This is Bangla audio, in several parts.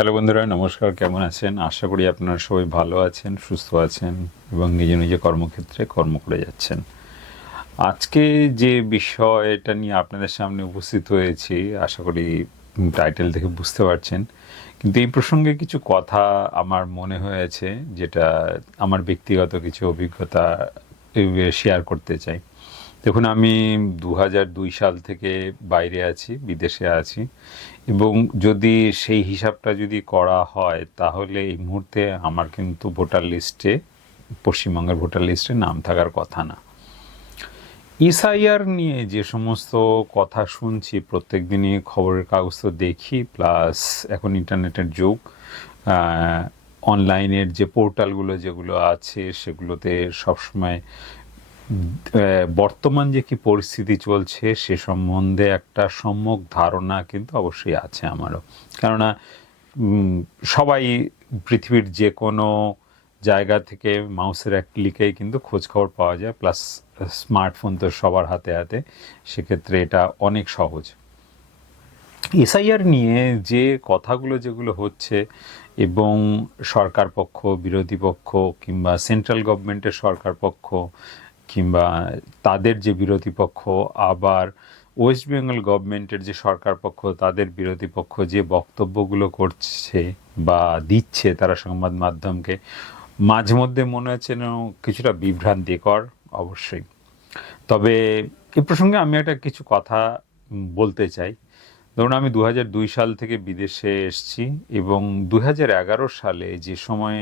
হ্যালো বন্ধুরা, নমস্কার, কেমন আছেন? আশা করি আপনারা সবাই ভালো আছেন, সুস্থ আছেন এবং নিজে নিজে কর্মক্ষেত্রে কর্ম করে যাচ্ছেন। আজকে যে বিষয়টা নিয়ে আপনাদের সামনে উপস্থিত হয়েছি, আশা করি টাইটেল থেকে বুঝতে পারছেন। কিন্তু এই প্রসঙ্গে কিছু কথা আমার মনে হয়েছে, যেটা আমার ব্যক্তিগত কিছু অভিজ্ঞতা শেয়ার করতে চাই। দেখুন, আমি দু দুই সাল থেকে বাইরে আছি, বিদেশে আছি, এবং যদি সেই হিসাবটা যদি করা হয়, তাহলে এই মুহূর্তে আমার কিন্তু ভোটার লিস্টে, পশ্চিমবঙ্গের ভোটার লিস্টে নাম থাকার কথা না। এসআইআর নিয়ে যে সমস্ত কথা শুনছি, প্রত্যেক দিনই খবরের কাগজ তো দেখি, প্লাস এখন ইন্টারনেটের যুগ অনলাইনের যে পোর্টালগুলো যেগুলো আছে, সেগুলোতে সবসময় বর্তমান যে কি পরিস্থিতি চলছে সে সম্বন্ধে একটা সম্যক ধারণা কিন্তু অবশ্যই আছে আমারও। কেননা সবাই পৃথিবীর যে কোনো জায়গা থেকে মাউসের এক ক্লিকেই কিন্তু খোঁজ খবর পাওয়া যায়, প্লাস স্মার্টফোন তো সবার হাতে হাতে, সেক্ষেত্রে এটা অনেক সহজ। এসআইআর নিয়ে যে কথাগুলো যেগুলো হচ্ছে, এবং সরকার পক্ষ, বিরোধী পক্ষ, কিংবা সেন্ট্রাল গভর্নমেন্টের সরকার পক্ষ কিংবা তাদের যে বিরোধী পক্ষ, আবার ওয়েস্ট বেঙ্গল গভর্নমেন্টের যে সরকার পক্ষ, তাদের বিরোধী পক্ষ যে বক্তব্যগুলো করছে বা দিচ্ছে তারা সংবাদ মাধ্যমকে, মাঝে মধ্যে মনে হচ্ছে কিছুটা বিভ্রান্তিকর অবশ্যই। তবে এ প্রসঙ্গে আমি একটা কিছু কথা বলতে চাই। ধরুন, আমি দু সাল থেকে বিদেশে এসেছি এবং দু হাজার এগারো সালে যে সময়ে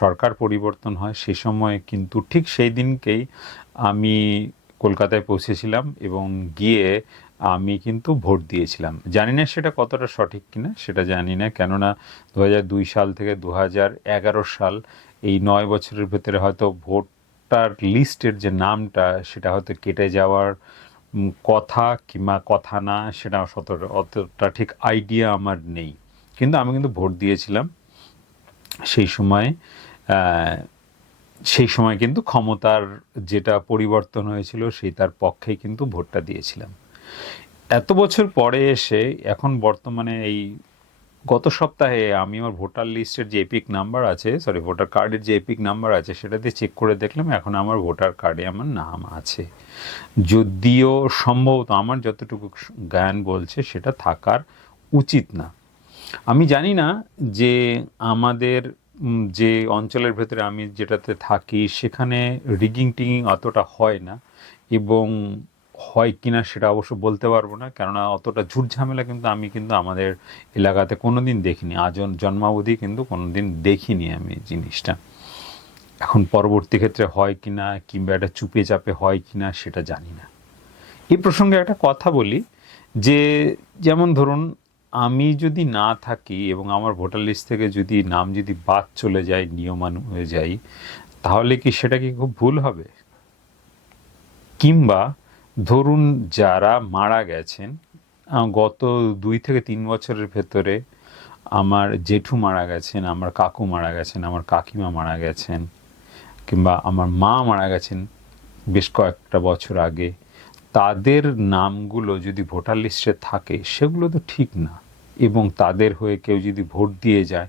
সরকার পরিবর্তন হয়, সে সময় কিন্তু ঠিক সেই দিনকেই আমি কলকাতায় পৌঁছেছিলাম এবং গিয়ে আমি কিন্তু ভোট দিয়েছিলাম। জানি না সেটা কতটা সঠিক কিনা, সেটা জানি না। কেননা দু সাল থেকে দু হাজার এগারো সাল এই নয় বছরের ভেতরে হয়তো ভোটার লিস্টের যে নামটা, সেটা হয়তো কেটে যাওয়ার কথা কিংবা কথা না, সেটা অত অতটা ঠিক আইডিয়া আমার নেই। কিন্তু আমি কিন্তু ভোট দিয়েছিলাম। সেই সময় সেই সময় কিন্তু ক্ষমতার যেটা পরিবর্তন হয়েছিল, সেই তার পক্ষে কিন্তু ভোটটা দিয়েছিলাম। এত বছর পরে এসে, এখন বর্তমানে এই গত সপ্তাহে আমি আমার ভোটার লিস্টের যে এপিক নাম্বার আছে সরি ভোটার কার্ডের যে এপিক নাম্বার আছে, সেটাতে চেক করে দেখলাম, এখন আমার ভোটার কার্ডে আমার নাম আছে। যদিও সম্ভবত আমার যতটুকু জ্ঞান বলছে, সেটা থাকার উচিত না। আমি জানি না যে আমাদের যে অঞ্চলের ভেতরে আমি যেটাতে থাকি, সেখানে রিগিং টিগিং অতটা হয় না এবং হয় কিনা সেটা অবশ্য বলতে পারব না। কেননা অতটা ঝুট ঝামেলা কিন্তু আমি কিন্তু আমাদের এলাকাতে কোনো দিন দেখিনি। আজ জন্মাবধি কিন্তু কোনো দিন দেখিনি আমি জিনিসটা। এখন পরবর্তী ক্ষেত্রে হয় কিনা কিংবা এটা চুপে চাপে হয় কিনা সেটা জানি না। এই প্রসঙ্গে একটা কথা বলি যে, যেমন ধরুন আমি যদি না থাকি এবং আমার ভোটার লিস্ট থেকে যদি নাম যদি বাদ চলে যায় নিয়মানু হয়ে যাই, তাহলে কি সেটা কি খুব ভুল হবে? কিংবা ধরুন যারা মারা গেছেন গত দুই থেকে তিন বছরের ভেতরে আমার জেঠু মারা গেছেন, আমার কাকু মারা গেছেন, আমার কাকিমা মারা গেছেন, কিংবা আমার মা মারা গেছেন বেশ কয়েকটা বছর আগে, তাদের নামগুলো যদি ভোটার লিস্টে থাকে, সেগুলো তো ঠিক না। এবং তাদের হয়ে কেউ যদি ভোট দিয়ে যায়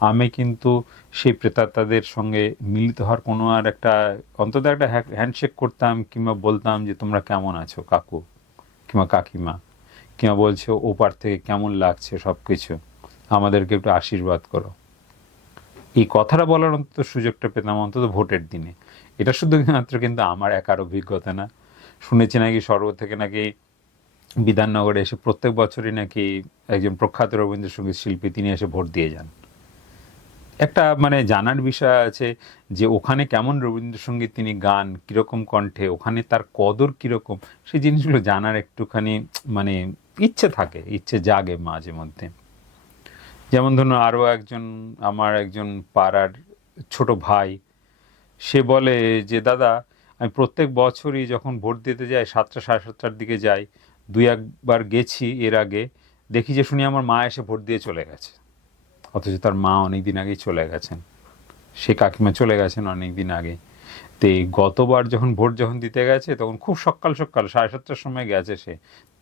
আমি কিন্তু সেই প্রেতাত্মাদের সঙ্গে মিলিত হওয়ার কোনো আর একটা, অন্তত একটা হ্যান্ডশেক করতাম কিংবা বলতাম যে, তোমরা কেমন আছো কাকু? কিংবা, কাকিমা? কিংবা বলছো ওপার থেকে কেমন লাগছে সব কিছু আমাদেরকে একটু আশীর্বাদ করো। এই কথাটা বলার অন্তত সুযোগটা পেতাম অন্তত ভোটের দিনে। এটা শুধুমাত্র কিন্তু আমার একার অভিজ্ঞতা না। শুনেছি নাকি সর্ব থেকে নাকি বিধাননগরে এসে প্রত্যেক বছরই নাকি একজন প্রখ্যাত রবীন্দ্রসঙ্গীত শিল্পী তিনি এসে ভোট দিয়ে যান। একটা মানে জানার বিষয় আছে যে ওখানে কেমন রবীন্দ্রসঙ্গীত তিনি গান, কীরকম কণ্ঠে, ওখানে তার কদর কীরকম সেই জিনিসগুলো জানার একটুখানি মানে ইচ্ছে থাকে, ইচ্ছে জাগে মাঝে মধ্যে। যেমন ধরুন আরও একজন, আমার একজন পাড়ার ছোট ভাই, সে বলে যে, দাদা, আমি প্রত্যেক বছরই যখন ভোট দিতে যাই, সাতটা সাড়ে সাতটার দিকে যাই, দুই একবার গেছি এর আগে, দেখি যে শুনি আমার মা এসে ভোট দিয়ে চলে গেছে। অথচ তার মা অনেক দিন আগেই চলে গেছেন। সে কাকিমা চলে গেছেন অনেক দিন আগে। তে গতবার যখন ভোট যখন দিতে গেছে, তখন খুব সকাল সকাল সাড়ে সাতটার সময় গেছে সে।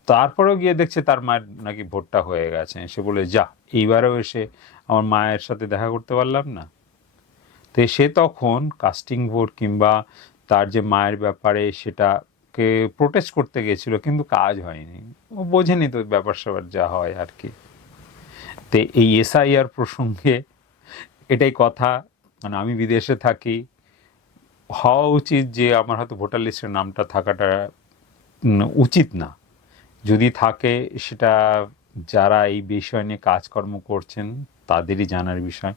তারপরেও গিয়ে দেখছে তার মায়ের নাকি ভোটটা হয়ে গেছে। সে বলে, যা, এইবারেও এসে আমার মায়ের সাথে দেখা করতে পারলাম না। তো সে তখন কাস্টিং ভোট কিংবা তার যে মায়ের ব্যাপারে সেটাকে প্রোটেস্ট করতে গেছিল, কিন্তু কাজ হয়নি। ও বোঝেনি তো ব্যাপার স্যাপার যা হয় আর কি। তো এই এসআইআর প্রসঙ্গে এটাই কথা। মানে আমি বিদেশে থাকি, হওয়া উচিত যে আমার হয়তো ভোটার লিস্টের নামটা থাকাটা উচিত না। যদি থাকে, সেটা যারা এই বিষয় নিয়ে কাজকর্ম করছেন, তাদেরই জানার বিষয়।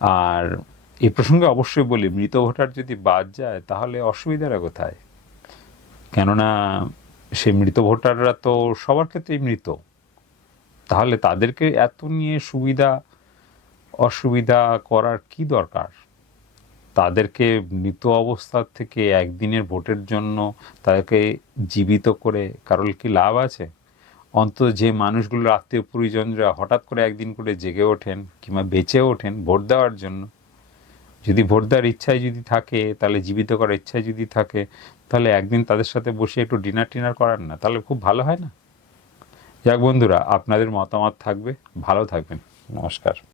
আর এ প্রসঙ্গে অবশ্যই বলি, মৃত ভোটার যদি বাদ যায়, তাহলে অসুবিধাটা কোথায়? কেননা সে মৃত ভোটাররা তো সবার ক্ষেত্রেই মৃত। তাহলে তাদেরকে এত নিয়ে সুবিধা, অসুবিধা করার কি দরকার? তাদেরকে মৃত অবস্থার থেকে একদিনের ভোটের জন্য তাদেরকে জীবিত করে কারোর কি লাভ আছে? অন্তত যে মানুষগুলোর আত্মীয় পরিজনরা হঠাৎ করে একদিন করে জেগে ওঠেন কিংবা বেঁচে ওঠেন ভোট দেওয়ার জন্য, যদি ভোট দেওয়ার ইচ্ছায় যদি থাকে, তাহলে জীবিত করার ইচ্ছায় যদি থাকে, তাহলে একদিন তাদের সাথে বসে একটু ডিনার টিনার করার না, তাহলে খুব ভালো হয় না? যাক বন্ধুরা আপনাদের মতামত থাকবে। ভালো থাকবেন। নমস্কার।